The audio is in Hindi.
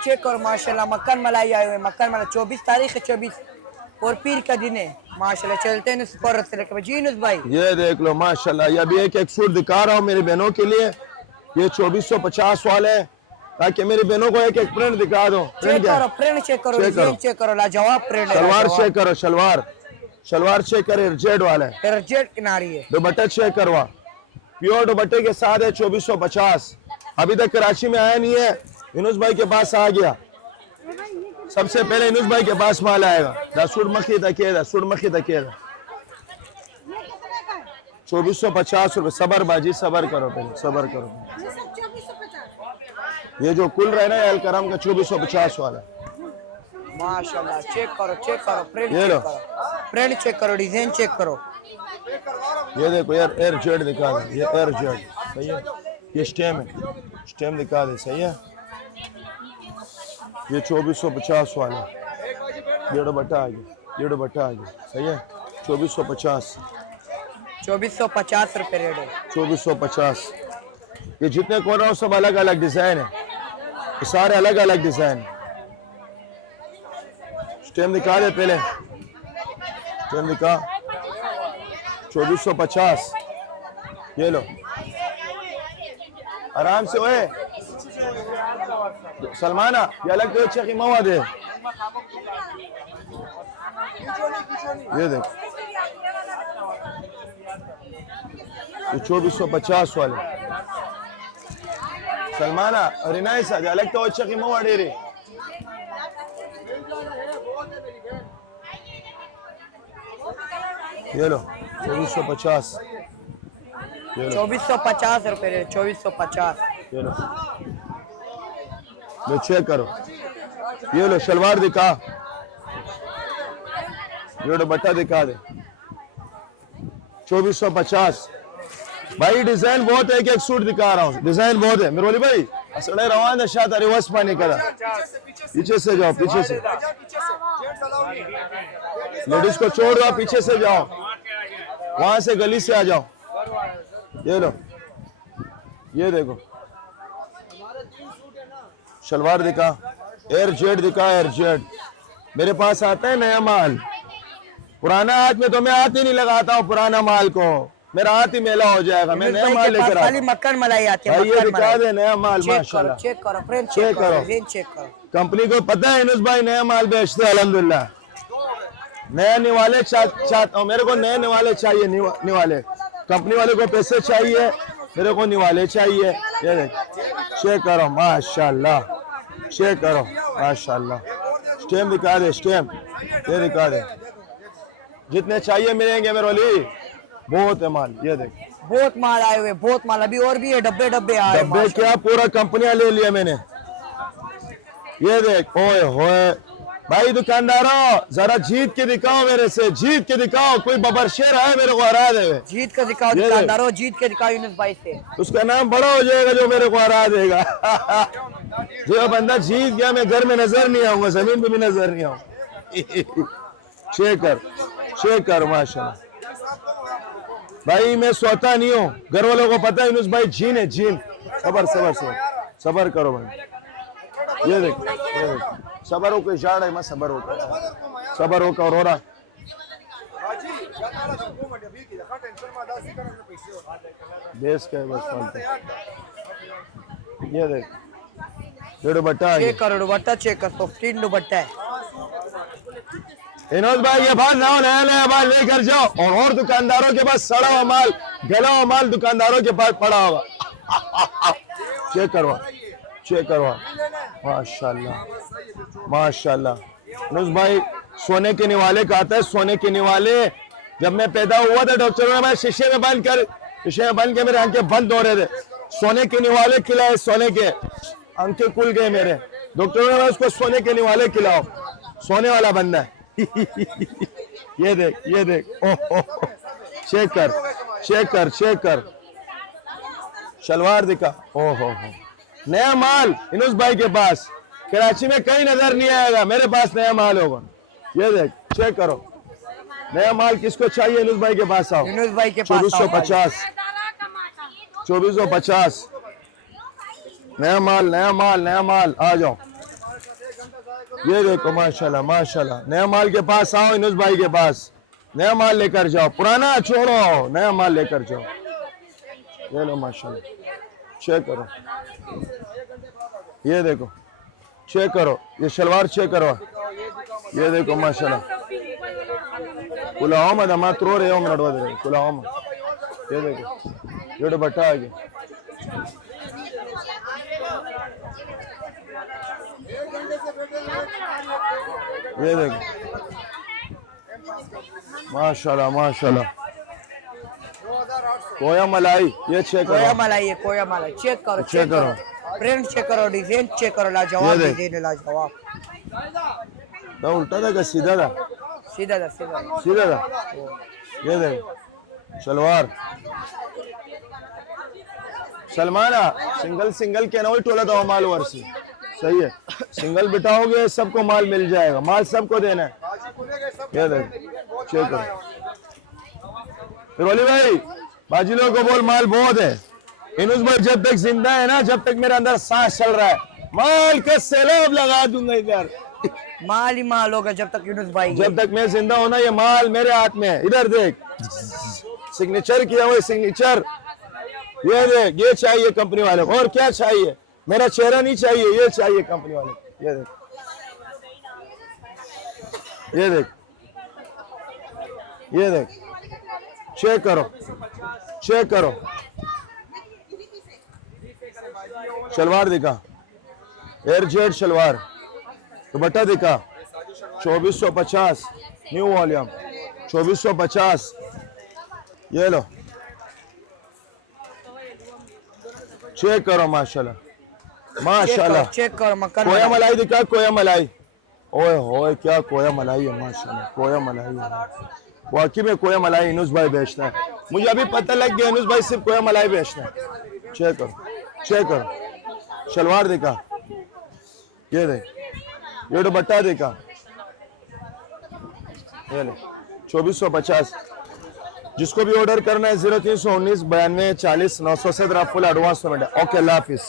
चेक करो माशाल्लाह, मक्खन मलाई आए हुए, मक्खन मलाई 24 तारीख है, 24 और पीर का दिन है माशाल्लाह। चलते हैं पर जीनुस भाई, ये देख लो माशाल्लाह, ये अभी एक एक सूट दिखा रहा हूँ मेरी बहनों के लिए। ये 2450 वाले है, ताकि मेरी बहनों को एक एक प्रिंट दिखा दो। चेक करो, प्रिंट चेक करो, डिजाइन चेक करो, लाजवाब प्रिंट है। शलवार चेक करो, शलवार चेक करे, जेड वाला है, जेड किनारी है। दुपट्टा चेक करवा, प्योर दुपट्टे के साथ है 2450। अभी तक कराची में आया नहीं है, यूनुस भाई के पास आ गया। सबसे पहले यूनुस भाई के पास माल आएगा। सुरमखी तकिएगा, सुरमखी तकिएगा 2450 रुपये। सबर बाजी, सबर करो, पहले सबर करो। ये जो कुल रहे ना अल करम का 2450 वाला माशाल्लाह। चेक करो, चेक करो, प्रिंट ये लो, प्रिंट चेक करो, डिजाइन चेक करो। ये देखो यार, एयर जेड दिखा दे, ये एयर जेड सही है। ये स्टेम है, स्टेम दिखा दे, सही है। ये 2450 वाला, ये दुपट्टा आ गया, ये दुपट्टा आ गया, सही है। 2450, 2450 रुपये रेट है। 2450। ये जितने कोन रहा सब अलग अलग डिजाइन है, ये सारे अलग अलग डिजाइन। स्टेम दिखा दे पहले, स्टेम दिखा। 2450, ये लो आराम से। ओए सलमाना, ये अलग तो अच्छा कीमा हुआ दे। ये देख, ये 2450 वाले सलमाना और इनायसा, ये अलग तो अच्छा कीमा हुआ दे रे। ये लो 2450, 2450 रुपये रेट, 2450। ये लो, लो चेक करो। ये लो शलवार दिखा, ये दुपट्टा दिखा दे। 2450 भाई। डिजाइन बहुत है, एक एक सूट दिखा रहा हूँ, डिजाइन बहुत है। मिरोली भाई असड़े रवान शायद रिवर्स पानी करा, पीछे से जाओ, पीछे से। लेडीज को छोड़ दो, पीछे से जाओ, वहां से गली से आ जाओ। ये लो, ये देखो शलवार दिखा, एयर जेड दिखा, एयर जेड। मेरे पास आता है नया माल, पुराना हाथ में तो मैं हाथ ही नहीं लगाता हूँ पुराना माल को, मेरा हाथ ही मेला हो जाएगा। मैं नया माल लेकर आता हूँ। मक्खन मलाई आती है, ये दिखा दे नया माल माशाल्लाह। चेक करो, फ्रेंड चेक करो, चेक करो। कंपनी को पता है यूनुस भाई नया माल बेचते हैं अल्हम्दुलिल्लाह। नया निवाले चाहता हूँ, मेरे को नए निवाले चाहिए, निवाले। कंपनी वाले को पैसे चाहिए, मेरे को निवाले चाहिए। ये देख, चेक करो माशाल्लाह, चेक करो माशाल्लाह। स्टेम दिखा दे, स्टेम ये दिखा दे। जितने चाहिए मिलेंगे मेरे वाली, बहुत है माल। ये देख, बहुत माल आए हुए, बहुत माल अभी और भी है, डब्बे डब्बे आए। डब्बे क्या, पूरा कंपनियां ले लिया मैंने। ये देख, ओए होए भाई दुकानदारों, जरा जीत के दिखाओ, मेरे से जीत के दिखाओ। कोई बबरशेर है मेरे को हरा दे, जीत के दिखाओ दुकानदारों, जीत के दिखाओ यूनुस भाई से। उसका नाम बड़ा हो जाएगा जो मेरे को हरा देगा। जो बंदा जीत गया, मैं घर में नजर नहीं आऊंगा, जमीन पे भी नजर नहीं आऊंगा। चेक कर, चेक कर माशाल्लाह भाई। मैं सोता नहीं हूँ, घर वालों को पता है यूनुस भाई जीन है, जीन। सबर सबर सबर सबर करो भाई। ये देख, ये देख, सबर होकर इशारा है, मैं सबर होकर, सबर होकर रो रहा। देश का है बस फालतू। ये देख, ये दुपट्टा चेक करो, दुपट्टा चेक कर, 15 दुपट्टा है। इनोज भाई ये बात ना हो, नया नया माल लेकर जाओ। और दुकानदारों के पास सड़ा हुआ माल, गला हुआ माल दुकानदारों के पास पड़ा होगा। चेक करवा, चेक करवा माशाल्लाह माशाल्लाह। इनोज भाई सोने के निवाले का आता है, सोने के निवाले। जब मैं पैदा हुआ था डॉक्टरों ने मैं शीशे में बंद के मेरे आंखें बंद हो रहे थे। सोने के निवाले खिलाए, सोने के, आंखें खुल गए मेरे। डॉक्टरों ने उसको सोने के निवाले खिलाओ, सोने वाला बंदा है। ये देख, ये देख, ओह चेक कर, चेक कर, चेक कर। शलवार दिखा, ओहो नया माल इनुस भाई के पास, कराची में कहीं नजर नहीं आएगा, मेरे पास नया माल होगा। ये देख, चेक करो नया माल। किसको चाहिए इनुस भाई के पास आओ। इनुस भाई के पास 2450, 2450 नया माल, नया माल, नया माल। आ जाओ, ये देखो माशाल्लाह माशाल्लाह, नया माल के पास आओ इनुस भाई के पास, नया माल लेकर जाओ, पुराना छोड़ो, नया माल लेकर जाओ। ये लो माशाल्लाह, चेक करो, ये देखो, चेक करो, ये शलवार चेक करो, ये देखो माशाल्लाह, कुलाओ मत अमा त्रो रहे हो मिनट बाद कुलाओ मत, ये देखो, ये दुपट्टा आ गया, ये देखो माशाल्लाह माशाल्लाह, कोया मलाई, ये चेक करो, कोया मलाई है, कोया मलाई चेक करो, चेक करो, प्रिंट चेक करो, डिजाइन चेक करो, लाजवाब डिजाइन है, लाजवाब। तो उल्टा था क्या सीधा था? सीधा था, सीधा सीधा था, ये देखो शलवार सलमाना सिंगल सिंगल के ना वही टोला था माल वर्सी, सही है, सिंगल बिठाओगे सबको माल मिल जाएगा, माल सबको देना है। ये देखो चेक करो, फिर वली भाई बाजी लोगों को बोल माल बहुत है, इनुस भाई जब तक जिंदा है ना, जब तक मेरे अंदर सांस चल रहा है, माल का सैलाब लगा दूंगा इधर, माल ही माल होगा जब तक यूनुस भाई, जब तक मैं जिंदा होना ये माल मेरे हाथ में है। इधर देख सिग्नेचर किया हुआ सिग्नेचर, ये देख, ये चाहिए कंपनी वाले को, और क्या चाहिए, मेरा चेहरा नहीं चाहिए, ये चाहिए कंपनी वाले को। ये देख, ये देख, ये देख, चेक करो, चेक करो, शलवार दिखा, एयर जेट शलवार, दुपट्टा दिखा 2450 न्यू वॉल्यूम 2450, ये लो चेक करो माशाल्लाह माशाल्लाह, चेक करो मक्खन कोया मलाई दिखा, कोया मलाई, ओए होए क्या कोया मलाई है माशाल्लाह, कोया मलाई है, वाकई में कोया मलाई इनुस भाई बेचता है, मुझे अभी पता लग गया इनुस भाई सिर्फ कोया मलाई बेचता है। चेक करो, चेक करो, शलवार दिखा, ये देख, ये दुपट्टा दिखा, ये ले 2450, जिसको भी ऑर्डर करना है 0319 92 40 900 से फुल एडवांस पेमेंट है। ओके अल्लाह हाफिज।